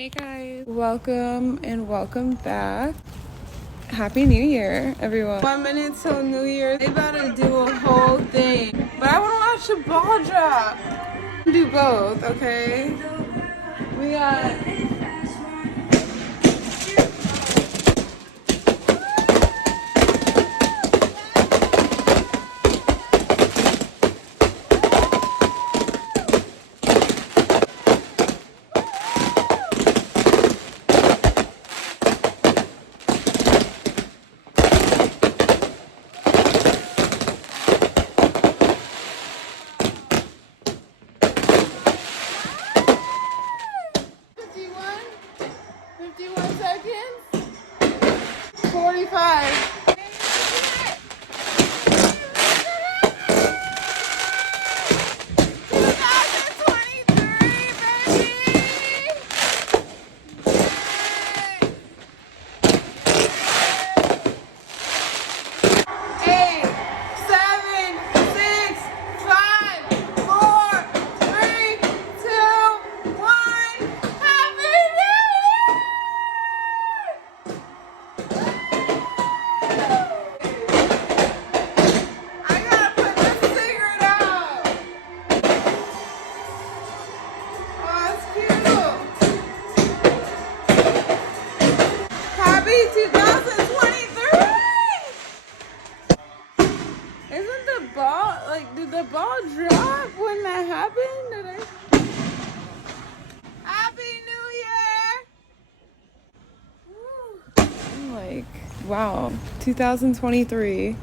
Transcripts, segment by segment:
Hey guys, welcome and welcome back. Happy New Year, everyone. 1 minute till New Year. They about to do a whole thing, but I want to watch the ball drop. Do both, okay? We got. Seconds. 45. Did the ball drop when that happened? Happy New Year! I'm like, wow, 2023.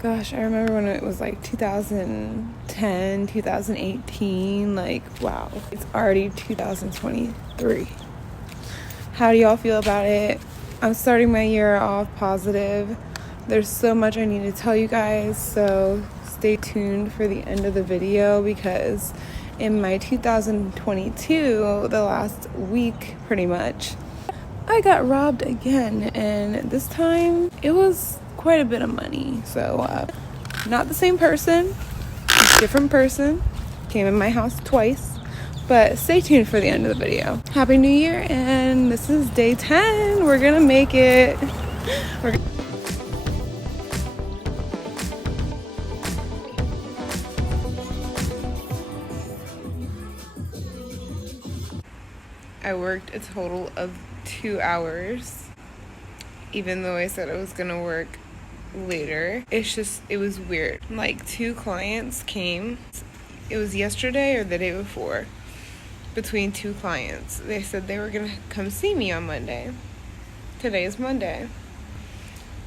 Gosh, I remember when it was like 2010, 2018. Like, wow, it's already 2023. How do y'all feel about it? I'm starting my year off positive. There's so much I need to tell you guys, so stay tuned for the end of the video because in my 2022, the last week pretty much, I got robbed again, and this time it was quite a bit of money. So not the same person, different person, came in my house twice, but stay tuned for the end of the video. Happy New Year, and this is day 10. We're gonna make it. I worked a total of 2 hours, even though I said I was gonna work later. It was weird. Like, 2 clients came. It was yesterday or the day before. Between 2 clients. They said they were gonna come see me on Monday. Today is Monday.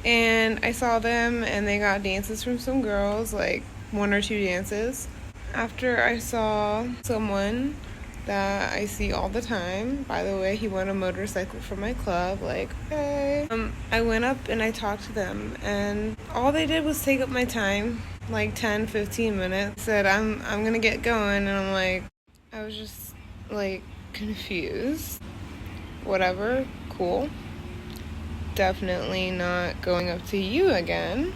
And I saw them and they got dances from some girls, like 1 or 2 dances. After I saw someone that I see all the time. By the way, he won a motorcycle from my club, like, hey. I went up and I talked to them, and all they did was take up my time, like 10-15 minutes. Said, I'm gonna get going, and I'm like, I was just like confused. Whatever, cool. Definitely not going up to you again,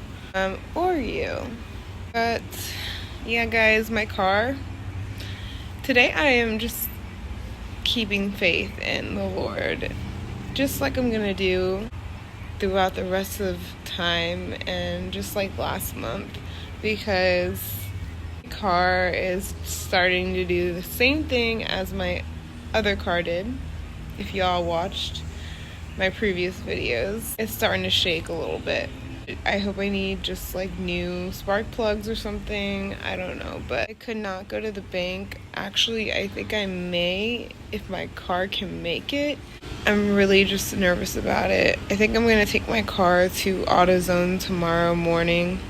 or you. But yeah, guys, my car. Today I am just keeping faith in the Lord, just like I'm gonna do throughout the rest of time and just like last month, because my car is starting to do the same thing as my other car did. If y'all watched my previous videos, it's starting to shake a little bit. I hope I need just like new spark plugs or something. I don't know, but I could not go to the bank. Actually, I think I may if my car can make it. I'm really just nervous about it. I think I'm gonna take my car to AutoZone tomorrow morning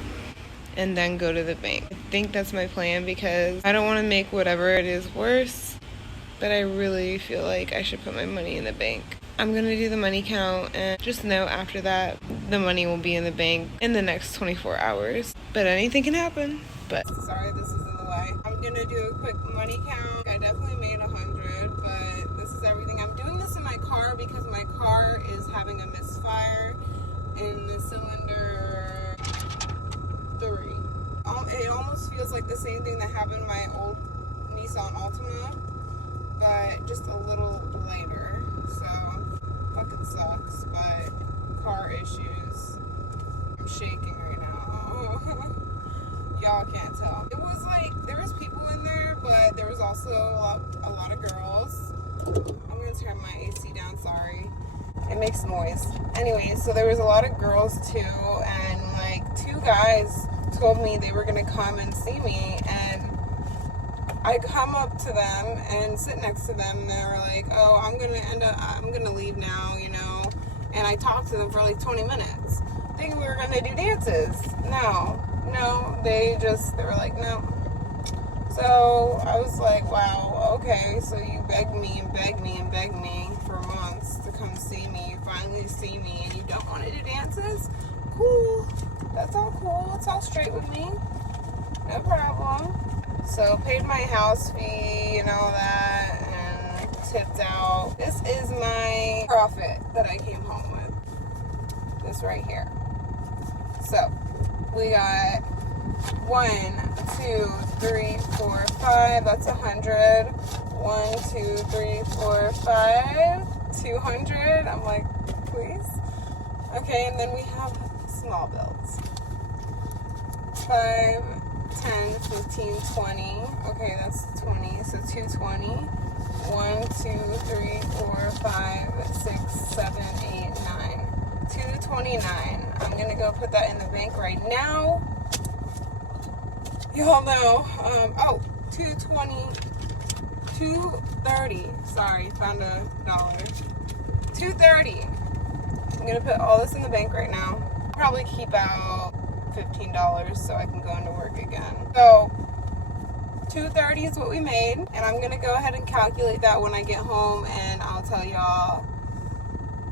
and then go to the bank. I think that's my plan because I don't want to make whatever it is worse, but I really feel like I should put my money in the bank. I'm gonna do the money count, and just know after that the money will be in the bank in the next 24 hours. But anything can happen. But sorry, this is in the way. I'm gonna do a quick money count. I definitely made 100, but this is everything. I'm doing this in my car because my car is having a misfire in the cylinder 3. It almost feels like the same thing that happened in my old Nissan Altima, but just a little lighter. It makes noise. Anyways, so there was a lot of girls too, and like 2 guys told me they were gonna come and see me, and I come up to them and sit next to them, and they were like, oh, I'm gonna leave now, you know. And I talked to them for like 20 minutes, thinking we were gonna do dances. No, they were like, no. So I was like, wow, okay, so you begged me and begged me and begged me for months to come see me. You finally see me and you don't want to do dances? Cool. That's all cool. It's all straight with me. No problem. So paid my house fee and all that and tipped out. This is my profit that I came home with. This right here. So we got 1, 2, 3, 4, 5. That's 100. 1, 2, 3, 4, 5. 200. I'm like, please. Okay, and then we have small bills. 5, 10, 15, 20. Okay, that's 20. So 220. 1, 2, 3, 4, 5, 6, 7, 8, 9. 229. I'm gonna go put that in the bank right now. Y'all know, 220, 230, sorry, found $1. 230. I'm gonna put all this in the bank right now. Probably keep out $15 so I can go into work again. So, 230 is what we made, and I'm gonna go ahead and calculate that when I get home, and I'll tell y'all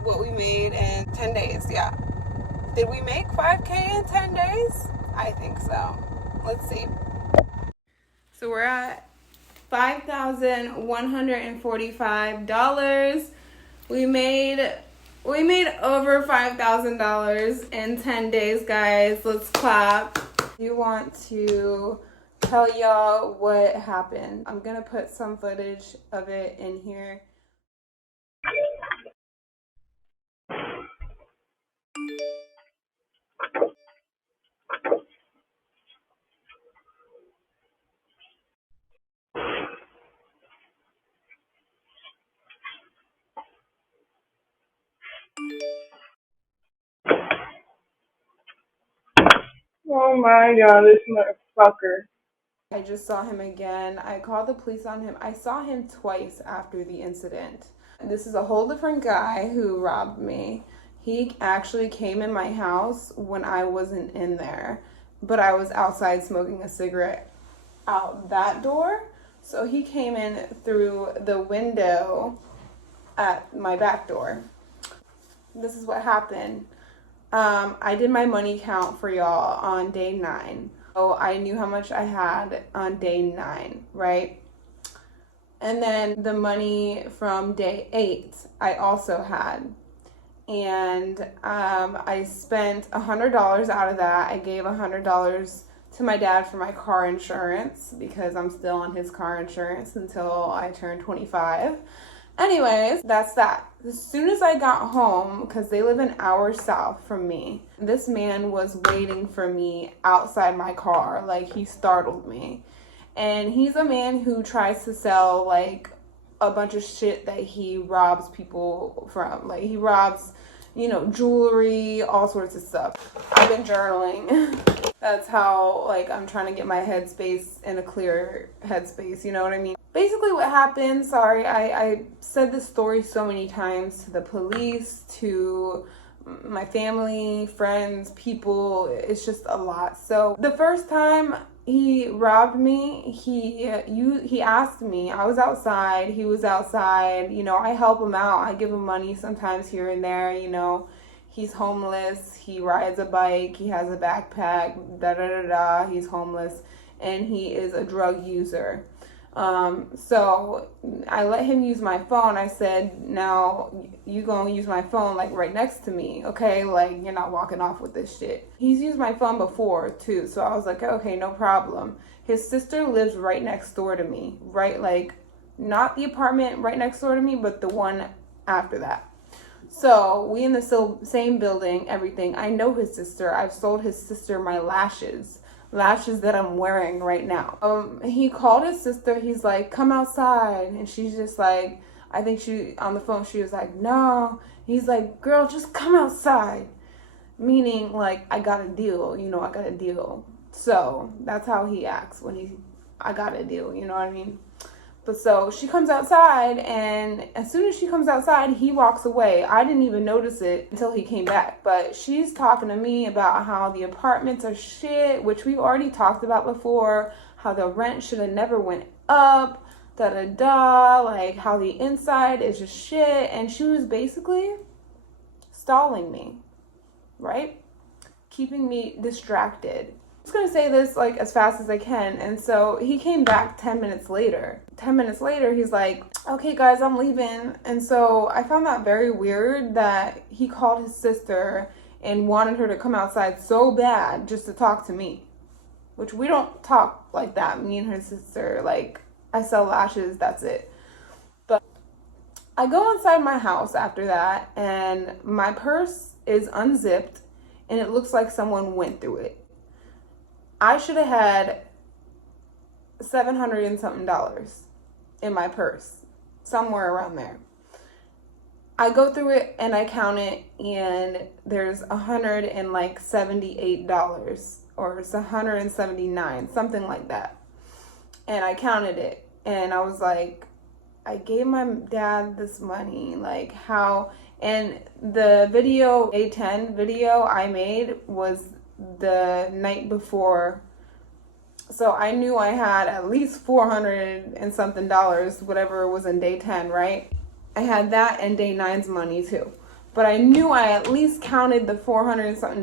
what we made in 10 days, yeah. Did we make 5K in 10 days? I think so. Let's see. So we're at $5,145. We made over $5,000 in 10 days, guys. Let's clap. You want to tell y'all what happened. I'm gonna put some footage of it in here. Oh my god, this motherfucker. I just saw him again. I called the police on him. I saw him twice after the incident. This is a whole different guy who robbed me. He actually came in my house when I wasn't in there, but I was outside smoking a cigarette out that door. So he came in through the window at my back door. This is what happened. I did my money count for y'all on day 9. So I knew how much I had on day 9, right? And then the money from day 8, I also had. And I spent $100 out of that. I gave $100 to my dad for my car insurance because I'm still on his car insurance until I turn 25. Anyways, that's that. As soon as I got home, because they live an hour south from me, this man was waiting for me outside my car. Like, he startled me. And he's a man who tries to sell, like, a bunch of shit that he robs people from. Like, he robs, you know, jewelry, all sorts of stuff. I've been journaling. That's how, like, I'm trying to get my headspace in a clear headspace, you know what I mean? Basically what happened, sorry, I said this story so many times to the police, to my family, friends, people. It's just a lot. So the first time he robbed me, he asked me. I was outside, he was outside, you know, I help him out. I give him money sometimes here and there, you know. He's homeless, he rides a bike, he has a backpack, he's homeless, and he is a drug user. So I let him use my phone. I said, now you gonna use my phone like right next to me, okay? Like, you're not walking off with this shit. He's used my phone before too, so I was like, okay, no problem. His sister lives right next door to me, right? Like, not the apartment right next door to me, but the one after that. So we in the same building, everything. I know his sister. I've sold his sister my lashes that I'm wearing right now. He called his sister. He's like, come outside. And she's just like, I think on the phone, she was like, no. He's like, girl, just come outside. Meaning, like, I got a deal, I got a deal. So that's how he acts when I got a deal, you know what I mean? But so she comes outside, and as soon as she comes outside, he walks away. I didn't even notice it until he came back. But she's talking to me about how the apartments are shit, which we've already talked about before, how the rent should have never went up, da-da-da, like how the inside is just shit. And she was basically stalling me, right? Keeping me distracted. I'm just gonna say this like as fast as I can. And so he came back 10 minutes later. 10 minutes later, he's like, okay guys, I'm leaving. And so I found that very weird that he called his sister and wanted her to come outside so bad just to talk to me, which we don't talk like that, me and her sister. Like, I sell lashes, that's it. But I go inside my house after that, and my purse is unzipped, and it looks like someone went through it. I should have had $700 and something in my purse, somewhere around there. I go through it and I count it, and there's $178, or it's $179, something like that. And I counted it, and I was like, I gave my dad this money, like how? And the video, A10 video I made was the night before, so I knew I had at least $400 and something, whatever was in day 10, right? I had that and day 9's money too, but I knew I at least counted the $400 and something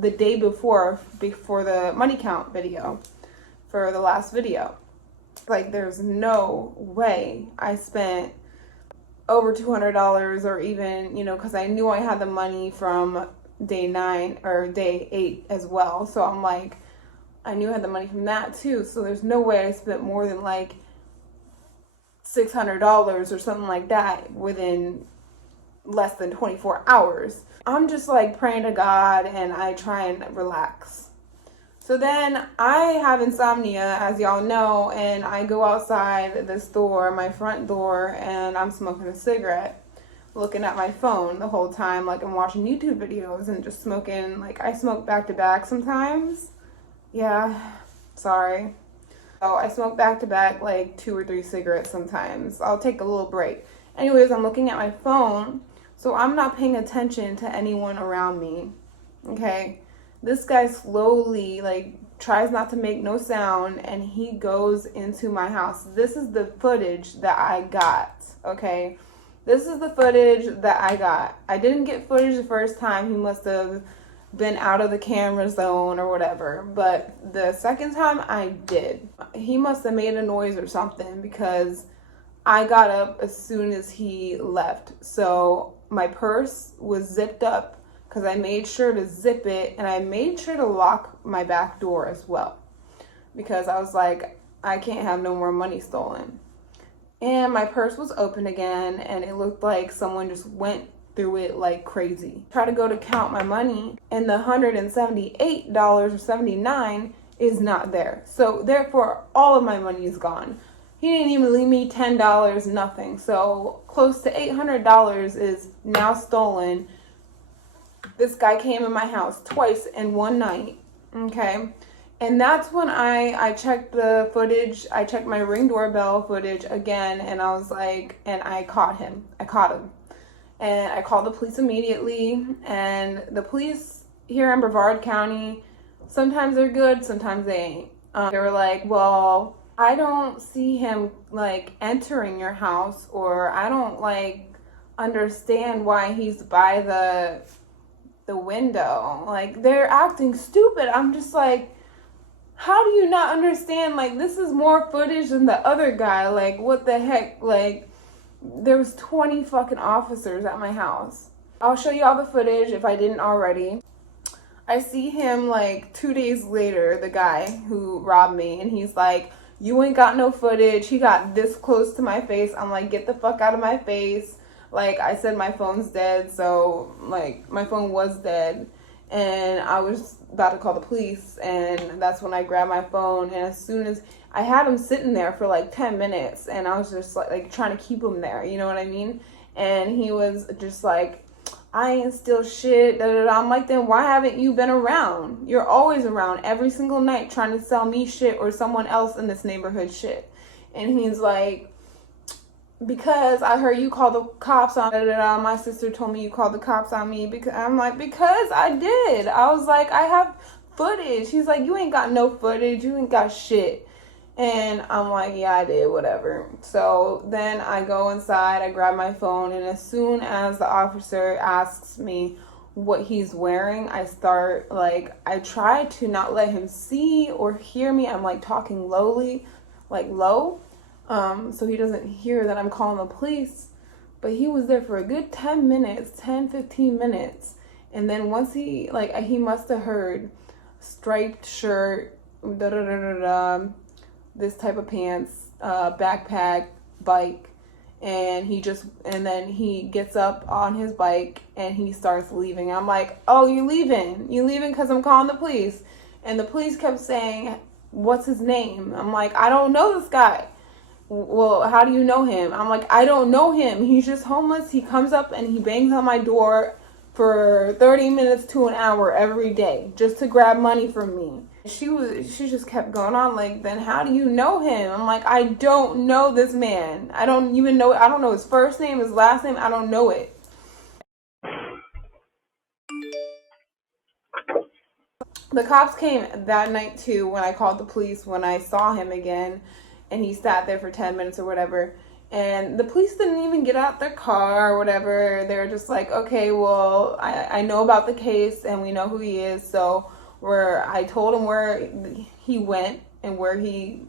the day before the money count video for the last video. Like, there's no way I spent over $200, or even, because I knew I had the money from day 9 or day 8 as well. So I'm like, I knew I had the money from that too. So there's no way I spent more than like $600 or something like that within less than 24 hours. I'm just like praying to God, and I try and relax. So then I have insomnia, as y'all know, and I go outside this door, my front door, and I'm smoking a cigarette, looking at my phone the whole time, like I'm watching YouTube videos and just smoking. Like, I smoke back to back sometimes. Yeah, sorry. So I smoke back to back like 2 or 3 cigarettes sometimes. I'll take a little break. Anyways, I'm looking at my phone, so I'm not paying attention to anyone around me, okay? This guy slowly, like, tries not to make no sound, and he goes into my house. This is the footage that I got, okay? This is the footage that I got. I didn't get footage the first time. He must have been out of the camera zone or whatever. But the second time, I did. He must have made a noise or something, because I got up as soon as he left. So my purse was zipped up, because I made sure to zip it, and I made sure to lock my back door as well, because I was like, I can't have no more money stolen. And my purse was open again, and it looked like someone just went through it like crazy. Try to go to count my money, and the $178 or 79 is not there. So therefore, all of my money is gone. He didn't even leave me $10, nothing. So close to $800 is now stolen. This guy came in my house twice in one night, okay? And that's when I checked the footage. I checked my Ring doorbell footage again, and I was like, and I caught him. And I called the police immediately, and the police here in Brevard County, sometimes they're good, sometimes they ain't. They were like, well, I don't see him, like, entering your house, or I don't, like, understand why he's by the window. Like, they're acting stupid. I'm just like, how do you not understand? Like, this is more footage than the other guy. Like, what the heck? Like, there was 20 fucking officers at my house. I'll show you all the footage if I didn't already. I see him like 2 days later, the guy who robbed me, and he's like, you ain't got no footage. He got this close to my face. I'm like, get the fuck out of my face. Like, I said, my phone's dead, so, like, my phone was dead. and I was about to call the police, and that's when I grabbed my phone. And as soon as I had him sitting there for like 10 minutes, and I was just like trying to keep him there, you know what I mean? And he was just like, I ain't steal shit, da, da, da. I'm like, then why haven't you been around? You're always around every single night trying to sell me shit or someone else in this neighborhood shit. And he's like, because I heard you call the cops on da, da, da. My sister told me you called the cops on me. Because I'm like, because I did. I was like, I have footage. He's like, you ain't got no footage. You ain't got shit. And I'm like, yeah, I did, whatever. So then I go inside, I grab my phone, and as soon as the officer asks me what he's wearing, I start, like, I try to not let him see or hear me. I'm, like, talking lowly, like, low, so he doesn't hear that I'm calling the police. But he was there for a good 10 minutes, 10, 15 minutes. And then once he must have heard striped shirt, da-da-da-da-da, this type of pants, backpack, bike, and then he gets up on his bike and he starts leaving. I'm like, oh, you leaving because I'm calling the police. And the police kept saying, what's his name? I'm like, I don't know this guy. Well, how do you know him? I'm like, I don't know him. He's just homeless. He comes up and he bangs on my door for 30 minutes to an hour every day just to grab money from me. She just kept going on like, then how do you know him? I'm like, I don't know this man. I don't know his first name, his last name. I don't know it. The cops came that night too when I called the police when I saw him again, and he sat there for 10 minutes or whatever. And the police didn't even get out their car or whatever. They were just like, okay, well, I know about the case and we know who he is. So I told him where he went and where he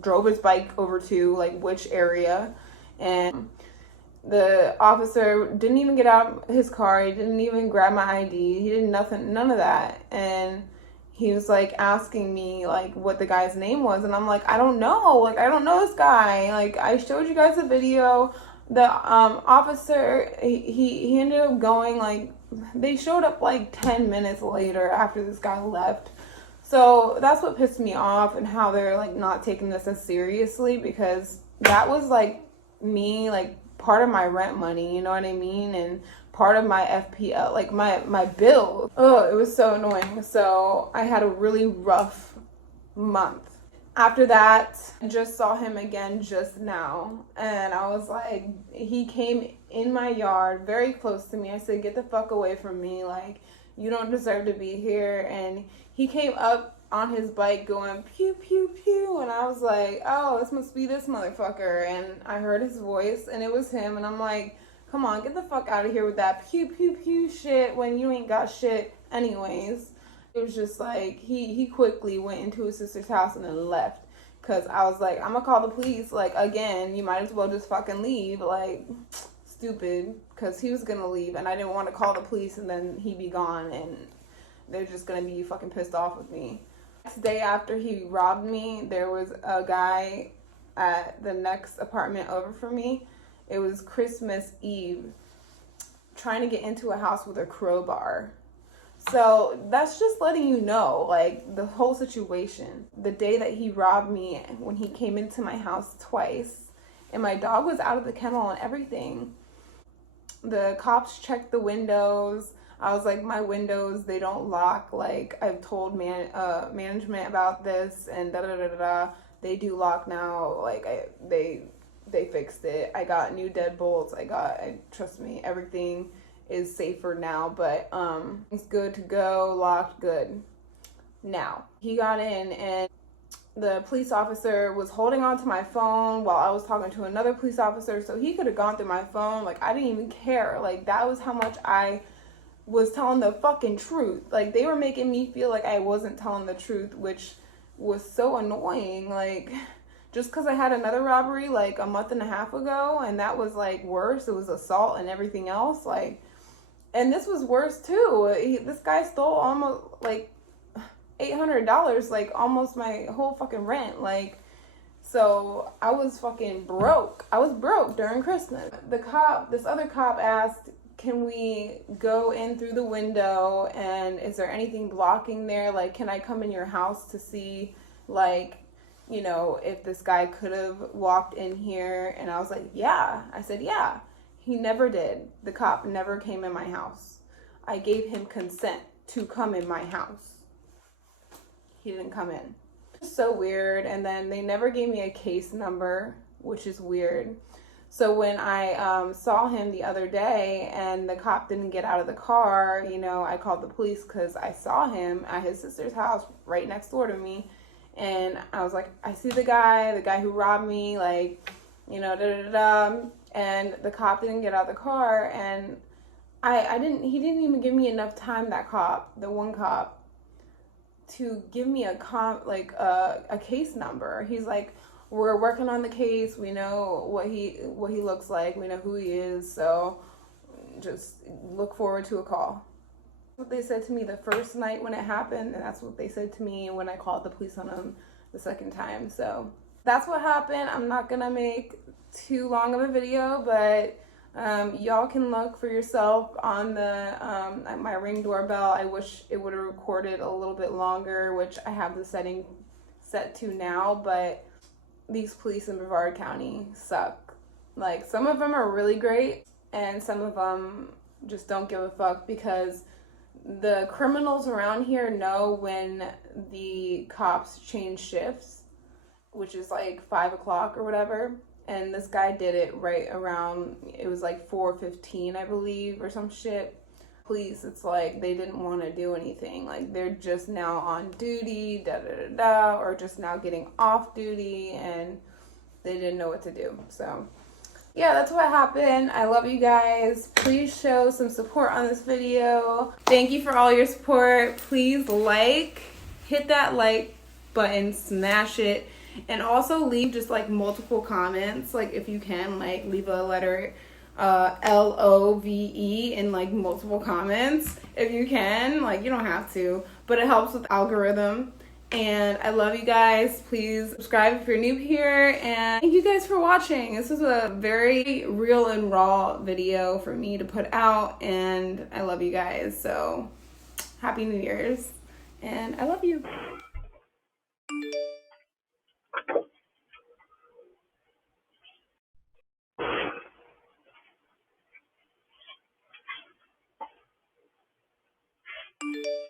drove his bike over to, like which area. And the officer didn't even get out his car. He didn't even grab my ID. He did nothing, none of that. And he was like asking me like what the guy's name was, and I'm like, I don't know. Like, I don't know this guy. Like, I showed you guys a video. The officer, he ended up going, like, they showed up like 10 minutes later after this guy left. So that's what pissed me off, and how they're like not taking this as seriously, because that was like me, like part of my rent money, you know what I mean? And part of my FPL, like my bill. Oh, it was so annoying. So I had a really rough month. After that, I just saw him again just now, and I was like, he came in my yard very close to me. I said, get the fuck away from me, like, you don't deserve to be here. And he came up on his bike going pew pew pew, and I was like, oh, this must be this motherfucker. And I heard his voice and it was him, and I'm like, come on, get the fuck out of here with that pew pew pew shit when you ain't got shit anyways. It was just like, he quickly went into his sister's house and then left, because I was like, I'm gonna call the police. Like, again, you might as well just fucking leave. Like, stupid, because he was gonna leave and I didn't want to call the police and then he'd be gone and they're just gonna be fucking pissed off with me. Next day after he robbed me, there was a guy at the next apartment over from me. It was Christmas Eve, trying to get into a house with a crowbar. So that's just letting you know, like, the whole situation. The day that he robbed me, when he came into my house twice, and my dog was out of the kennel and everything. The cops checked the windows. I was like, my windows, they don't lock. Like, I've told management about this, and da-da-da-da-da. They do lock now. Like, they fixed it. I got new deadbolts. Trust me, everything is safer now, but it's good to go, locked, good. Now, he got in, and the police officer was holding on to my phone while I was talking to another police officer, so he could have gone through my phone. Like, I didn't even care. Like, that was how much I was telling the fucking truth. Like, they were making me feel like I wasn't telling the truth, which was so annoying. Like, just because I had another robbery like a month and a half ago, and that was like worse. It was assault and everything else. Like, and this was worse too. This guy stole almost like $800, like almost my whole fucking rent. Like, so I was fucking broke. I was broke during Christmas. This other cop asked, can we go in through the window, and is there anything blocking there? Like, can I come in your house to see, like, you know, if this guy could have walked in here? And I was like, yeah. I said, yeah. He never did. The cop never came in my house. I gave him consent to come in my house. He didn't come in. So weird. And then they never gave me a case number, which is weird. So when I saw him the other day and the cop didn't get out of the car, you know, I called the police because I saw him at his sister's house right next door to me. And I was like, I see the guy who robbed me, like, you know, da-da-da-da. And the cop didn't get out of the car. And he didn't even give me enough time, that cop, the one cop, to give me a case number. He's like, we're working on the case. We know what he looks like. We know who he is. So just look forward to a call. That's what they said to me the first night when it happened, and that's what they said to me when I called the police on him the second time. So that's what happened. I'm not gonna make too long of a video, but y'all can look for yourself on the at my Ring doorbell. I wish it would have recorded a little bit longer, which I have the setting set to now, but these police in Brevard County suck. Like, some of them are really great, and some of them just don't give a fuck, because the criminals around here know when the cops change shifts, which is like 5 o'clock or whatever. And this guy did it right around, it was like 4:15, I believe, or some shit. Police, it's like they didn't want to do anything. Like, they're just now on duty, da-da-da-da, or just now getting off duty, and they didn't know what to do. So, yeah, that's what happened. I love you guys. Please show some support on this video. Thank you for all your support. Please hit that like button, smash it. And also leave just like multiple comments, like if you can, like leave a letter LOVE in like multiple comments if you can. Like, you don't have to, but it helps with the algorithm. And I love you guys. Please subscribe if you're new here, and thank you guys for watching. This is a very real and raw video for me to put out, and I love you guys. So happy New Year's, and I love you.